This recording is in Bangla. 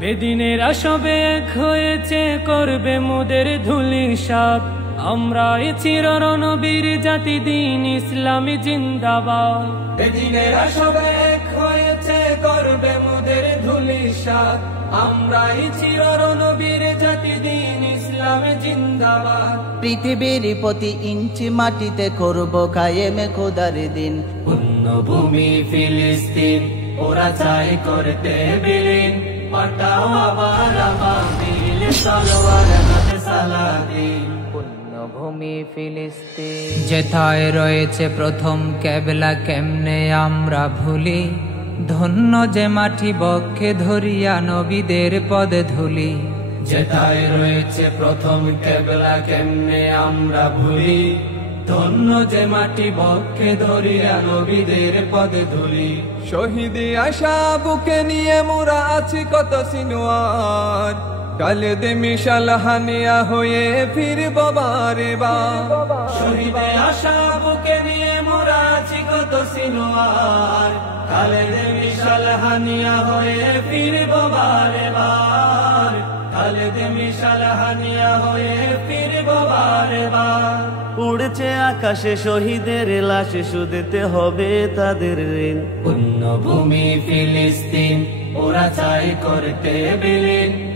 বেদিনেরা সবে এক হয়েছে, করবে মোদের ধূলিসাৎ। আমরা চিরনবীর জাতি, দিন ইসলামী জিন্দাবাদ। বেদিনেরা সবে এক হয়েছে, করবে মোদের ধূলিসাৎ। আমরা চিরনবীর জাতি, দিন ইসলামী জিন্দাবাদ। পৃথিবীর প্রতি ইঞ্চি মাটিতে করব কায়েম খোদার দিন। পুণ্যভূমি ফিলিস্তিন, ওরা চাই করতে বিলীন। পাঠাও আবার আবাবিল, তলোয়ার হাতে সালাদিন। পুণ্যভূমি ফিলিস্তিন, যেথায় রয়েছে প্রথম কেবলা, কেমনে আমরা ভুলি। ধন্য যে মাটি বক্ষে ধরিয়া নবীদের পদে ধুলি। যেথায় রয়েছে প্রথম কেবলা, কেমনে আমরা ভুলি। ধন্য যে মাটি বক্ষে ধরিয়া নবীদের পদে ধুলি। শহীদি আশা বুকে নিয়ে মোরা আছি কত সিনোয়ার। কালে দে মিশাল হানিয়া হয়ে ফিরব বারে বার। শহীদে আশা বুকে নিয়ে মোরা আছি কত সিনোয়ার। কালে দে মিশাল হানিয়া হয়ে ফিরব বারে বার। কালে দে মিশাল হানিয়া হয়ে ফিরব বারে বার। উড়ছে আকাশে শহীদের লাশ, শুধতে হবে তাদের ঋণ। পুণ্যভূমি ফিলিস্তিন, ওরা চাই করতে বিলীন।